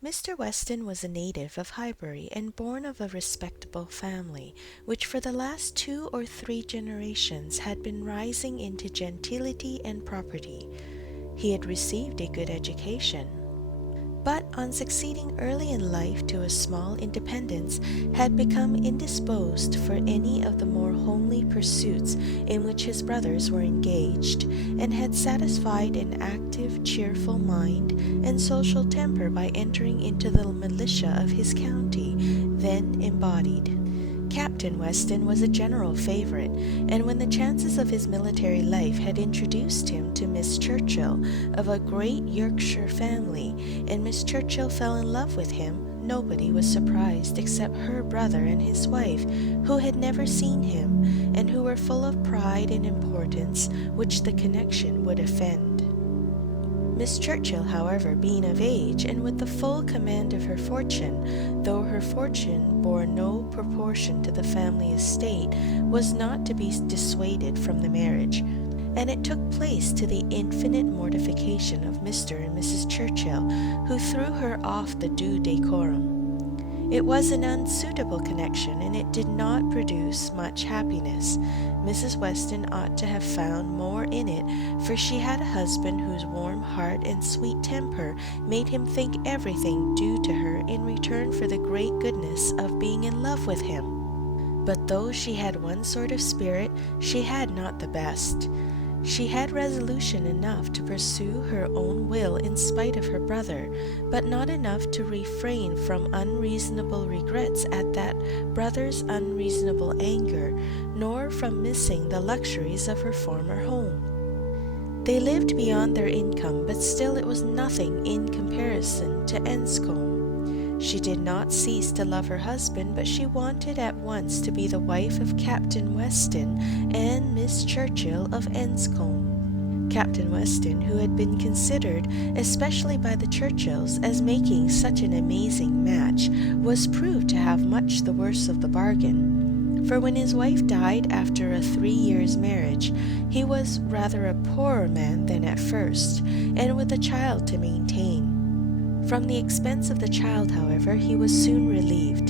Mr. Weston was a native of Highbury and born of a respectable family, which for the last 2 or 3 generations had been rising into gentility and property. He had received a good education, but on succeeding early in life to a small independence, had become indisposed for any of the more homely pursuits in which his brothers were engaged, and had satisfied an active, cheerful mind and social temper by entering into the militia of his county, then embodied. Captain Weston was a general favorite, and when the chances of his military life had introduced him to Miss Churchill, of a great Yorkshire family, and Miss Churchill fell in love with him, nobody was surprised except her brother and his wife, who had never seen him, and who were full of pride and importance, which the connection would offend. Miss Churchill, however, being of age, and with the full command of her fortune, though her fortune bore no proportion to the family estate, was not to be dissuaded from the marriage, and it took place to the infinite mortification of Mr. and Mrs. Churchill, who threw her off the due decorum. It was an unsuitable connection, and it did not produce much happiness. Mrs. Weston ought to have found more in it, for she had a husband whose warm heart and sweet temper made him think everything due to her in return for the great goodness of being in love with him. But though she had one sort of spirit, she had not the best. She had resolution enough to pursue her own will in spite of her brother, but not enough to refrain from unreasonable regrets at that brother's unreasonable anger, nor from missing the luxuries of her former home. They lived beyond their income, but still it was nothing in comparison to Enscombe. She did not cease to love her husband, but she wanted at once to be the wife of Captain Weston and Miss Churchill of Enscombe. Captain Weston, who had been considered, especially by the Churchills, as making such an amazing match, was proved to have much the worse of the bargain. For when his wife died after a 3 years' marriage, he was rather a poorer man than at first, and with a child to maintain. From the expense of the child, however, he was soon relieved.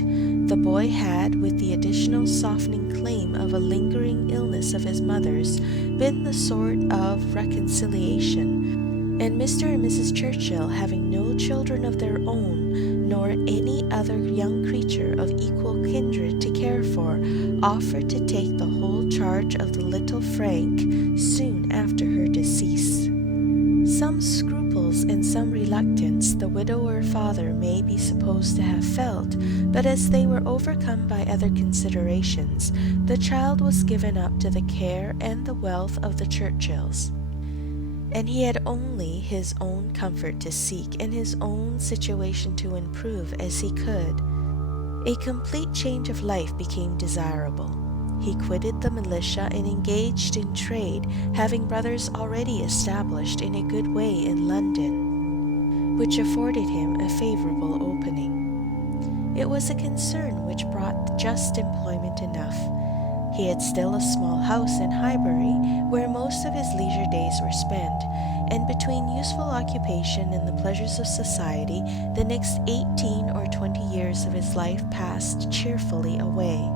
The boy had, with the additional softening claim of a lingering illness of his mother's, been the sort of reconciliation, and Mr. and Mrs. Churchill, having no children of their own, nor any other young creature of equal kindred to care for, offered to take the whole charge of the little Frank soon after her decease. Some scruples and some reluctance the widower father may be supposed to have felt, but as they were overcome by other considerations, the child was given up to the care and the wealth of the Churchills, and he had only his own comfort to seek and his own situation to improve as he could. A complete change of life became desirable. He quitted the militia and engaged in trade, having brothers already established in a good way in London, which afforded him a favorable opening. It was a concern which brought just employment enough. He had still a small house in Highbury, where most of his leisure days were spent, and between useful occupation and the pleasures of society, the next 18 or 20 years of his life passed cheerfully away.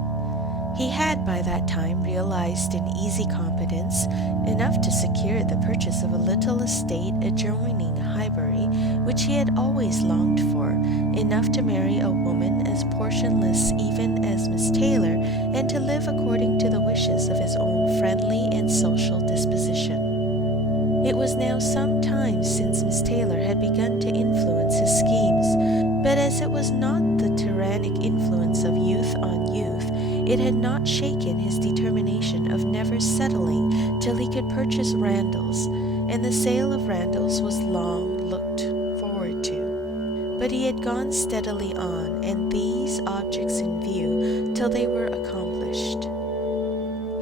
He had by that time realized in easy competence enough to secure the purchase of a little estate adjoining Highbury, which he had always longed for, enough to marry a woman as portionless even as Miss Taylor, and to live according to the wishes of his own friendly and social disposition. It was now some time since Miss Taylor had begun to influence his schemes, but as it was not the tyrannic influence of youth on youth, it had not shaken his determination of never settling till he could purchase Randalls, and the sale of Randalls was long looked forward to. But he had gone steadily on, and these objects in view, till they were accomplished.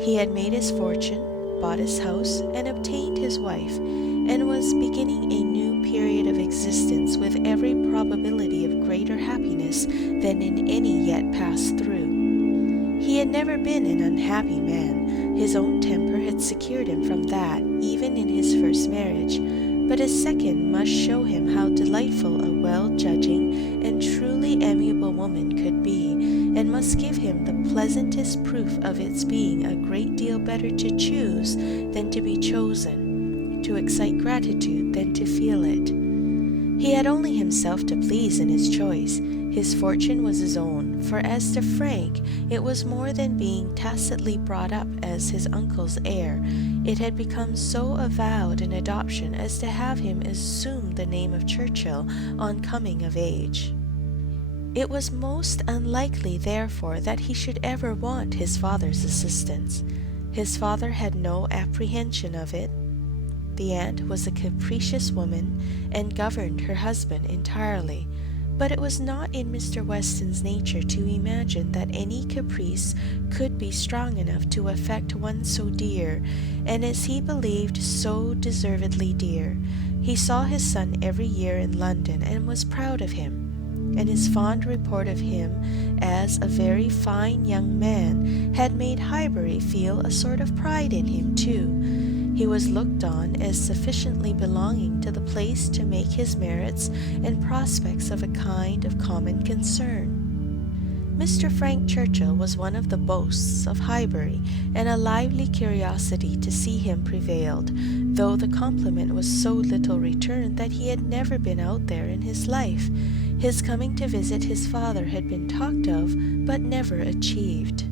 He had made his fortune, bought his house, and obtained his wife, and was beginning a new period of existence with every probability of greater happiness than in any yet passed through. He had never been an unhappy man. His own temper had secured him from that, even in his first marriage, but his second must show him how delightful a well-judging and must give him the pleasantest proof of its being a great deal better to choose than to be chosen, to excite gratitude than to feel it. He had only himself to please in his choice. His fortune was his own, for as to Frank, it was more than being tacitly brought up as his uncle's heir. It had become so avowed an adoption as to have him assume the name of Churchill on coming of age. It was most unlikely, therefore, that he should ever want his father's assistance. His father had no apprehension of it. The aunt was a capricious woman, and governed her husband entirely, but it was not in Mr. Weston's nature to imagine that any caprice could be strong enough to affect one so dear, and as he believed so deservedly dear. He saw his son every year in London, and was proud of him, and his fond report of him as a very fine young man had made Highbury feel a sort of pride in him too. He was looked on as sufficiently belonging to the place to make his merits and prospects of a kind of common concern. Mr. Frank Churchill was one of the boasts of Highbury, and a lively curiosity to see him prevailed, though the compliment was so little returned that he had never been out there in his life. His coming to visit his father had been talked of, but never achieved.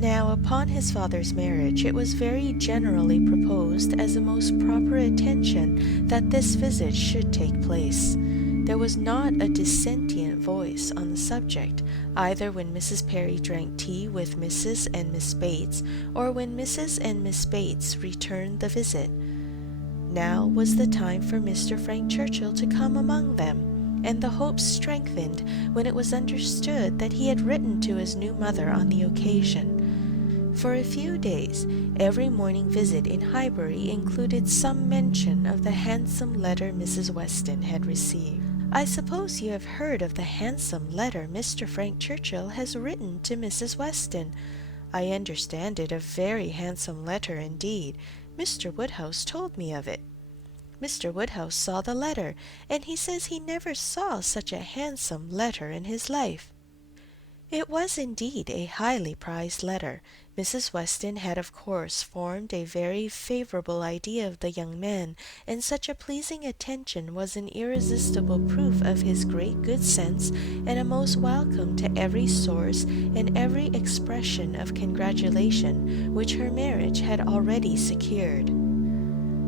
Now, upon his father's marriage, it was very generally proposed as a most proper attention that this visit should take place. There was not a dissentient voice on the subject, either when Mrs. Perry drank tea with Mrs. and Miss Bates, or when Mrs. and Miss Bates returned the visit. Now was the time for Mr. Frank Churchill to come among them, and the hope strengthened when it was understood that he had written to his new mother on the occasion. For a few days, every morning visit in Highbury included some mention of the handsome letter Mrs. Weston had received. "I suppose you have heard of the handsome letter Mr. Frank Churchill has written to Mrs. Weston. I understand it a very handsome letter indeed. Mr. Woodhouse told me of it." Mr. Woodhouse saw the letter, and he says he never saw such a handsome letter in his life. It was indeed a highly prized letter. Mrs. Weston had of course formed a very favourable idea of the young man, and such a pleasing attention was an irresistible proof of his great good sense, and a most welcome to every source and every expression of congratulation which her marriage had already secured.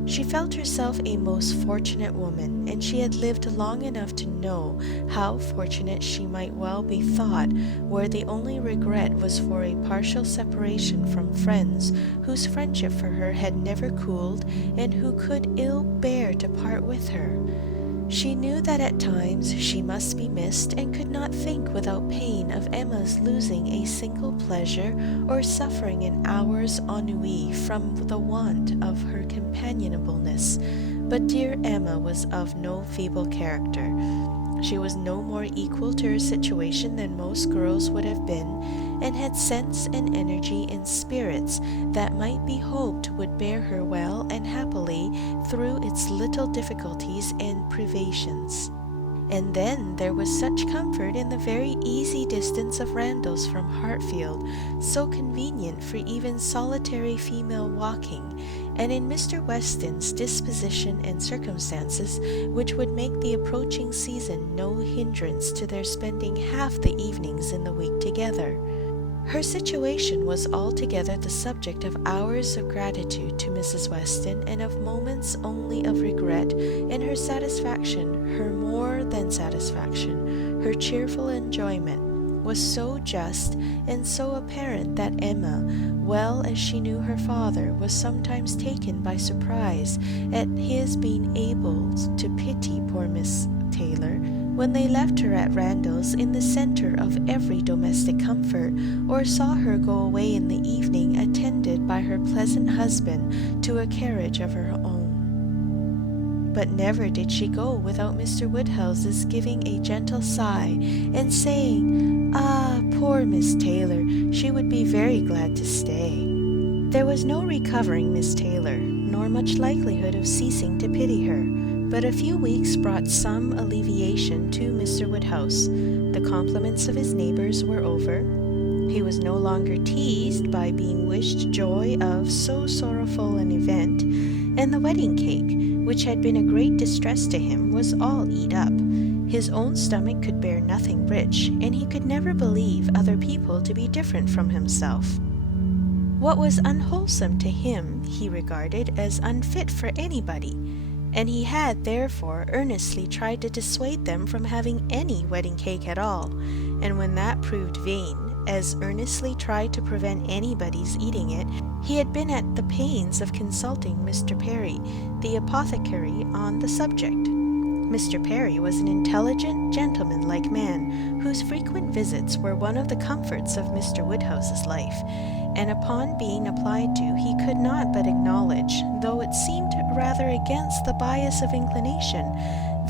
She felt herself a most fortunate woman, and she had lived long enough to know how fortunate she might well be thought, where the only regret was for a partial separation from friends whose friendship for her had never cooled, and who could ill bear to part with her. She knew that at times she must be missed, and could not think without pain of Emma's losing a single pleasure, or suffering an hour's ennui from the want of her companionableness. But dear Emma was of no feeble character. She was no more equal to her situation than most girls would have been, and had sense and energy and spirits that might be hoped would bear her well and happily through its little difficulties and privations. And then there was such comfort in the very easy distance of Randalls from Hartfield, so convenient for even solitary female walking, and in Mr. Weston's disposition and circumstances, which would make the approaching season no hindrance to their spending half the evenings in the week together. Her situation was altogether the subject of hours of gratitude to Mrs. Weston, and of moments only of regret, and her satisfaction, her more than satisfaction, her cheerful enjoyment, was so just and so apparent that Emma, well as she knew her father, was sometimes taken by surprise at his being able to pity poor Miss Taylor, when they left her at Randalls in the centre of every domestic comfort, or saw her go away in the evening attended by her pleasant husband to a carriage of her own. But never did she go without Mr. Woodhouse's giving a gentle sigh, and saying, "Ah, poor Miss Taylor, she would be very glad to stay." There was no recovering Miss Taylor, nor much likelihood of ceasing to pity her. But a few weeks brought some alleviation to Mr. Woodhouse. The compliments of his neighbors were over. He was no longer teased by being wished joy of so sorrowful an event, and the wedding cake, which had been a great distress to him, was all eat up. His own stomach could bear nothing rich, and he could never believe other people to be different from himself. What was unwholesome to him he regarded as unfit for anybody, and he had therefore earnestly tried to dissuade them from having any wedding cake at all, and when that proved vain, as earnestly tried to prevent anybody's eating it. He had been at the pains of consulting Mr. Perry, the apothecary, on the subject. Mr. Perry was an intelligent, gentlemanlike man, whose frequent visits were one of the comforts of Mr. Woodhouse's life, and upon being applied to, he could not but acknowledge, though it seemed rather against the bias of inclination,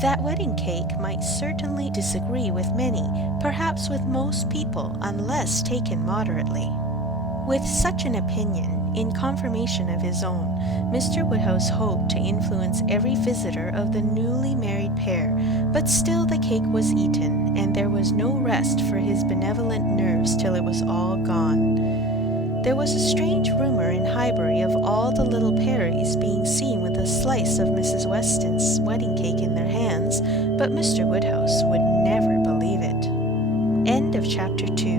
that wedding cake might certainly disagree with many, perhaps with most people, unless taken moderately. With such an opinion, in confirmation of his own, Mr. Woodhouse hoped to influence every visitor of the newly married pair, but still the cake was eaten, and there was no rest for his benevolent nerves till it was all gone. There was a strange rumor in Highbury of all the little Perrys being seen with a slice of Mrs. Weston's wedding cake in their hands, but Mr. Woodhouse would never believe it. End of chapter 2.